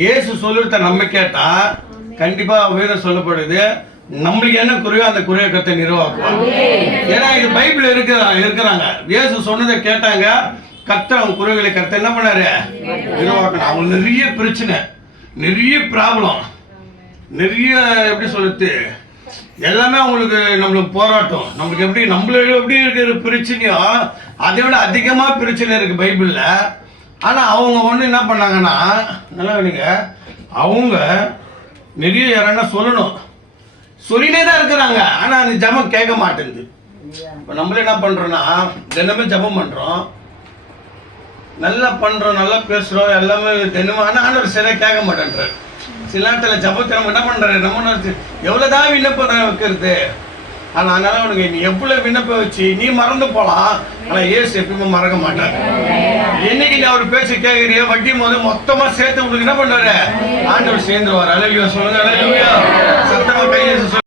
இயேசு சொல்லிருத்த நம்ம கேட்டா கண்டிப்பா வேதம் சொல்லப்படுது, நம்மளுக்கு என்ன குறையோ அந்த குறைய கர்த்தர் நிர்வாகுவாங்க. ஏன்னா இது பைபிள் இருக்கிறாங்க. இயேசு சொன்னதை கேட்டாங்க, கர்த்தர் அவங்க குறைகளை கர்த்தர் என்ன பண்ணாரு, நிர்வாகணும். அவங்க நிறைய பிரச்சனை, நிறைய ப்ராப்ளம், நிறைய எப்படி சொல்லுது, எல்லாமே அவங்களுக்கு நம்மளுக்கு போராட்டம், நம்மளுக்கு எப்படி நம்மளுக்கு எப்படி இருக்கிற பிரச்சனையோ அதை விட அதிகமா பிரச்சனை இருக்கு பைபிள்ல. ஆனா அவங்க ஒண்ணு என்ன பண்ணாங்கன்னா, நல்லா நீங்க அவங்க நிறைய யாரா சொல்லணும் சொல்லினே தான் இருக்கிறாங்க. ஆனா அந்த ஜபம் கேட்க மாட்டேங்குது. இப்போ நம்மளே என்ன பண்றோம்னா, தினமே ஜபம் பண்றோம், நல்லா பண்றோம், நல்லா பேசுறோம், எல்லாமே தினமும். ஆனா ஆண்டவர் சரியா கேட்க மாட்டேன்றார். சில நேரத்தில் ஜபத்தை நம்ம என்ன பண்றாரு, நம்ம எவ்வளவுதான் விண்ணப்பம் வைக்கிறது. ஆனா அதனால உனக்கு நீ எவ்வளவு விண்ணப்பம் வச்சு நீ மறந்து போலாம், ஆனா ஏசு எப்பயுமே மறக்க மாட்டார். என்னைக்கு நீ அவர் பேச்சு கேட்கறிய வட்டி போது மொத்தமா சேர்த்து உங்களுக்கு என்ன பண்ணுவாரு, ஆண்டவர் சேர்ந்துருவார். அல்லேலூயா சொல்லுங்க, அல்லேலூயா.